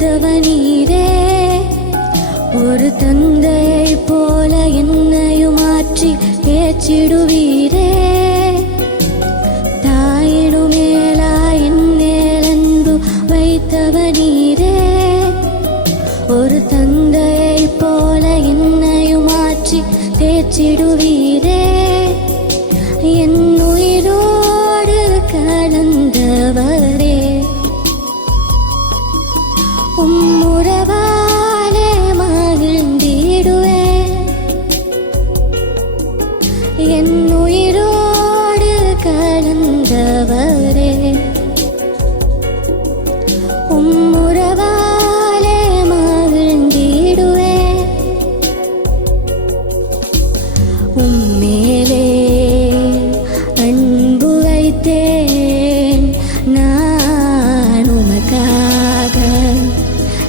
வைத்தவனீரே ஒரு தந்தையை போல என்னையும் மாற்றி ஏற்றிடுவீரே. தாயிடு மேலா என் மேலன்பு வைத்தவனீரே ஒரு தந்தையை போல என்னையும் மாற்றி தேற்றிடுவீரே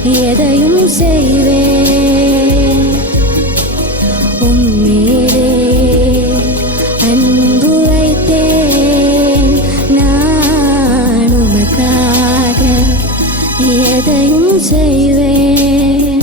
எதையும் செய்வேன். உம்மேலே அன்பு வைத்தேன். நான் உமக்காக எதையும் செய்வேன்.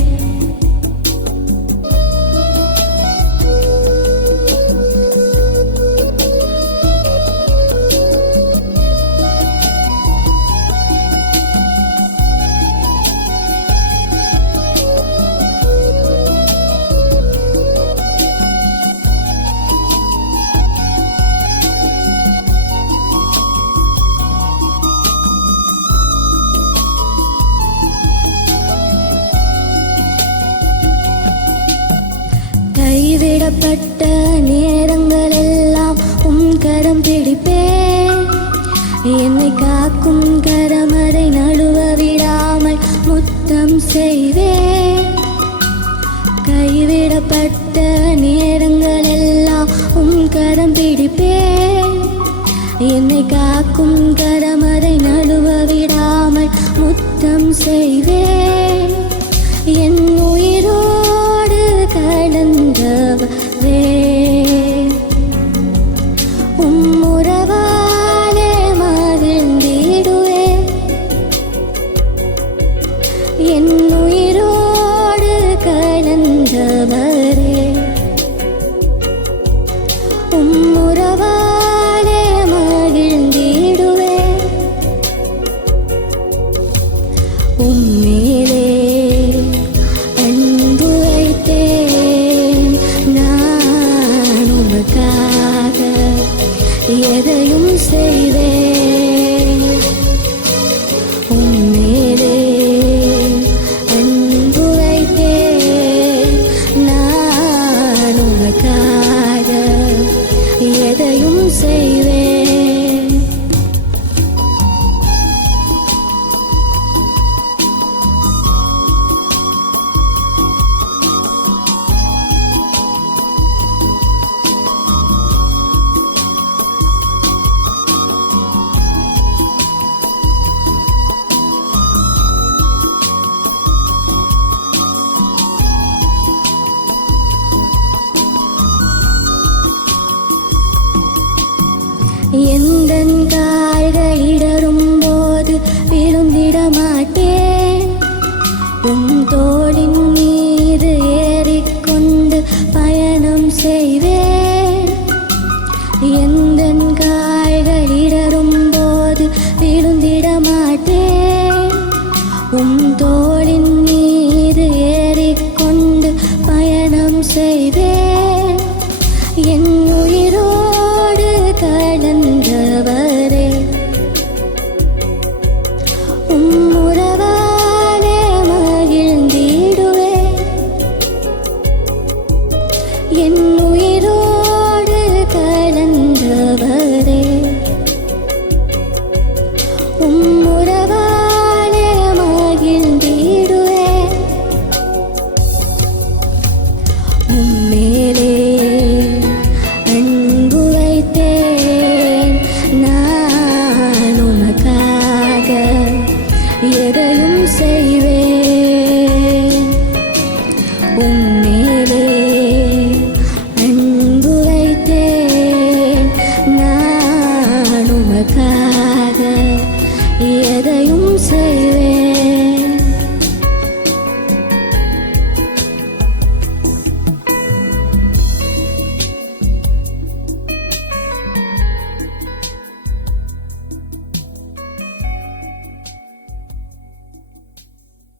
கஷ்டப்பட்ட நேரங்கள் எல்லாம் உன் கரம் பிடிப்பே. என்னை காக்கும் கரமரை நழுவ விடாமல் முத்தம் செய்வே. கைவிடப்பட்ட நேரங்கள் எல்லாம் உன் கரம் பிடிப்பே. என்னை காக்கும் கரமரை நழுவ விடாமல் முத்தம் செய்வே. என் என் உயிரோடு கலந்தவரே. உம்முறவாலே மகிழ்ந்திடுவேன் உம்மேலே அன்பு வைத்தேன். நான் உமக்காக எதையும் எந்தன் கால்கள் இடரும் போது விழுந்திட மாட்டேன் உன் தோளின் மீது ஏறிக்கொண்டு பயணம் செய்வேன். எந்தன் கால்கள் இடரும் போது விழுந்திட மாட்டேன் உன் என் உயிரோடு